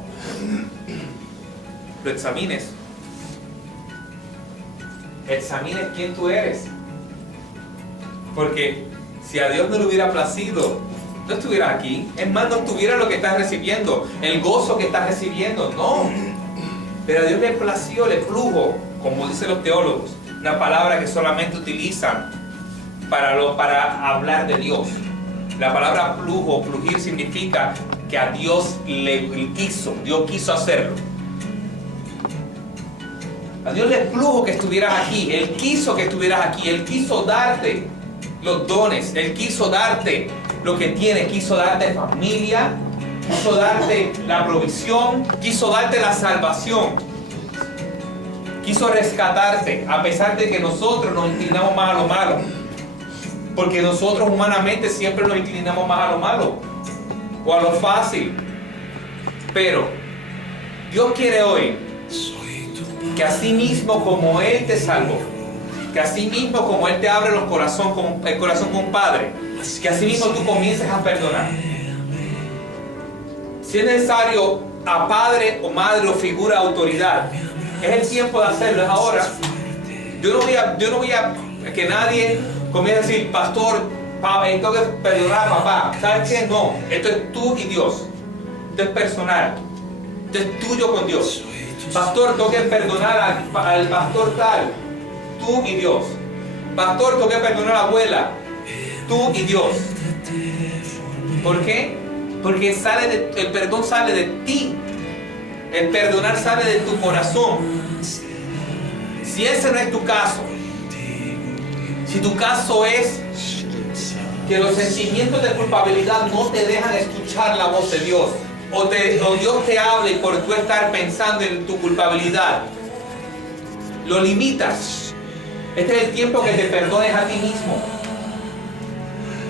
lo examines quién tú eres, porque si a Dios no le hubiera placido, no estuvieras aquí, es más, no estuviera lo que estás recibiendo, el gozo que estás recibiendo, no. Pero a Dios le plació, le plujo, como dicen los teólogos, una palabra que solamente utilizan para hablar de Dios. La palabra plujo, plugir, significa que a Dios Dios quiso hacerlo. A Dios le plujo que estuvieras aquí, Él quiso que estuvieras aquí, Él quiso darte los dones, Él quiso darte lo que tiene, quiso darte familia, quiso darte la provisión, quiso darte la salvación, quiso rescatarte, a pesar de que nosotros nos inclinamos más a lo malo, porque nosotros humanamente siempre nos inclinamos más a lo malo o a lo fácil. Pero Dios quiere hoy que así mismo como Él te salvó, que así mismo como Él te abre el corazón con un Padre, que así mismo tú comiences a perdonar. Si es necesario a padre o madre o figura de autoridad, es el tiempo de hacerlo, es ahora. Yo no voy a que nadie comience a decir, pastor, tengo que perdonar a papá. ¿Sabes qué? No, esto es tú y Dios. Esto es personal. Esto es tuyo con Dios. Pastor, tengo que perdonar al pastor tal. Tú y Dios. Pastor, tengo que perdonar a la abuela. Tú y Dios. ¿Por qué? Porque el perdón sale de ti. El perdonar sale de tu corazón. Si ese no es tu caso, si tu caso es que los sentimientos de culpabilidad no te dejan escuchar la voz de Dios, o Dios te hable por tú estar pensando en tu culpabilidad, lo limitas. Este es el tiempo que te perdones a ti mismo,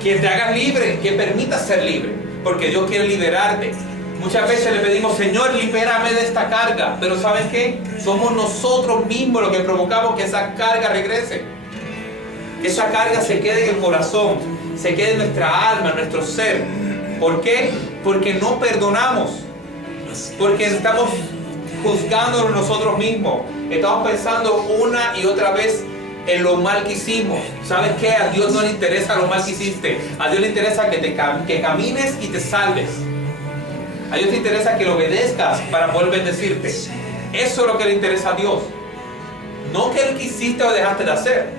que te hagas libre, que permitas ser libre, porque Dios quiere liberarte. Muchas veces le pedimos, Señor, libérame de esta carga, pero ¿saben qué? Somos nosotros mismos los que provocamos que esa carga regrese, que esa carga se quede en el corazón, se quede en nuestra alma, en nuestro ser. ¿Por qué? Porque no perdonamos, porque estamos juzgándonos nosotros mismos, estamos pensando una y otra vez en lo mal que hicimos. ¿Sabes qué? A Dios no le interesa lo mal que hiciste, a Dios le interesa que camines y te salves. A Dios le interesa que lo obedezcas para poder bendecirte. Eso es lo que le interesa a Dios. No que Él hiciste o dejaste de hacer.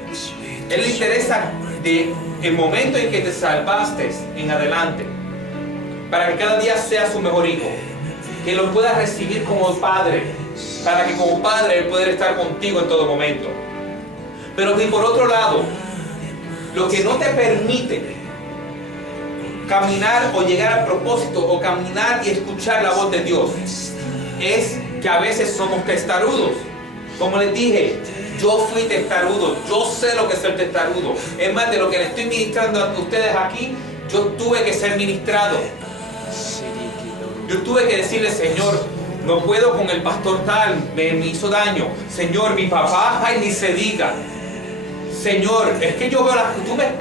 Él le interesa el momento en que te salvaste en adelante, para que cada día seas un mejor hijo, que lo puedas recibir como padre, para que como padre Él pueda estar contigo en todo momento. Pero que por otro lado, lo que no te permite caminar o llegar al propósito, o caminar y escuchar la voz de Dios, es que a veces somos testarudos. Como les dije, yo fui testarudo, yo sé lo que es ser testarudo. Es más, de lo que les estoy ministrando a ustedes aquí, yo tuve que ser ministrado. Yo tuve que decirle, Señor, no puedo con el pastor tal, me hizo daño. Señor, mi papá, ay, ni se diga. Señor, es que yo veo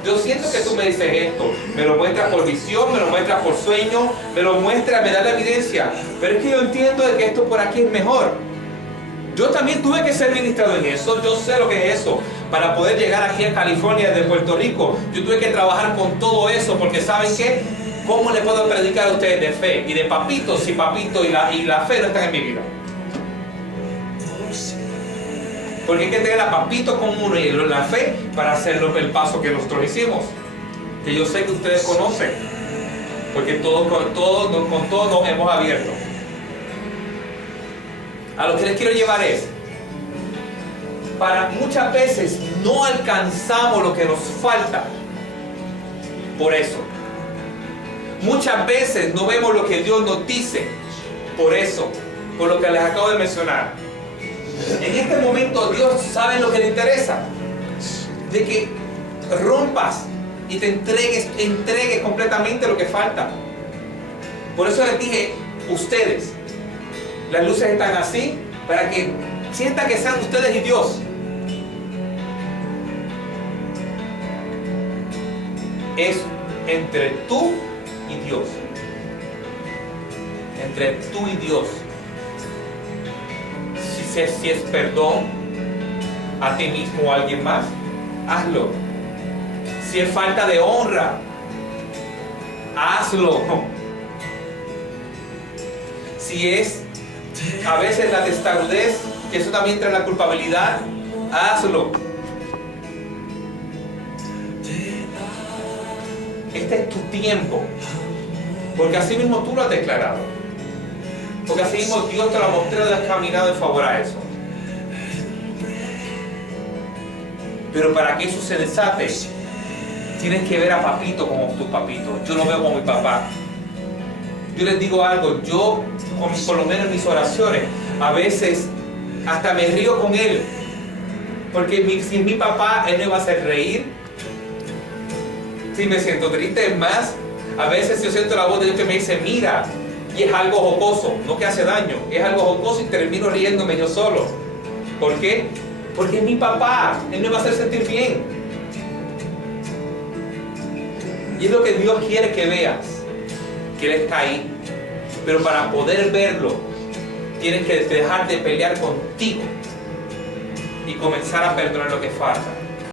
yo siento que tú me dices esto, me lo muestras por visión, me lo muestras por sueño, me lo muestras, me da la evidencia, pero es que yo entiendo de que esto por aquí es mejor. Yo también tuve que ser ministrado en eso, yo sé lo que es eso. Para poder llegar aquí a California desde Puerto Rico, yo tuve que trabajar con todo eso, porque ¿saben qué? ¿Cómo le puedo predicar a ustedes de fe y de papito si papito y la fe no están en mi vida? Porque hay que tener a papito con uno y la fe para hacer el paso que nosotros hicimos, que yo sé que ustedes conocen, porque con todos nos hemos abierto. A lo que les quiero llevar es, para muchas veces no alcanzamos lo que nos falta por eso. Muchas veces no vemos lo que Dios nos dice por eso, por lo que les acabo de mencionar. En este momento Dios sabe lo que le interesa, de que rompas y te entregues completamente lo que falta. Por eso les dije, ustedes, las luces están así para que sientan que sean ustedes y Dios. Es entre tú y Dios. Entre tú y Dios. Si es perdón a ti mismo o a alguien más, hazlo. Si es falta de honra, hazlo. Si es a veces la testarudez, que eso también trae la culpabilidad, hazlo. Este es tu tiempo, porque así mismo tú lo has declarado, porque así mismo Dios te lo ha mostrado y has caminado en favor a eso. Pero para que eso se desate, tienes que ver a papito como tu papito. Yo lo veo como mi papá. Yo les digo algo, yo por lo menos en mis oraciones a veces hasta me río con él, porque si es mi papá, él me va a hacer reír. Si me siento triste, más a veces yo siento la voz de Dios que me dice mira, y es algo jocoso, no que hace daño, es algo jocoso y termino riéndome yo solo. ¿Por qué? Porque es mi papá, él me va a hacer sentir bien. Y es lo que Dios quiere que veas, que Él está ahí. Pero para poder verlo, tienes que dejar de pelear contigo y comenzar a perdonar lo que falta.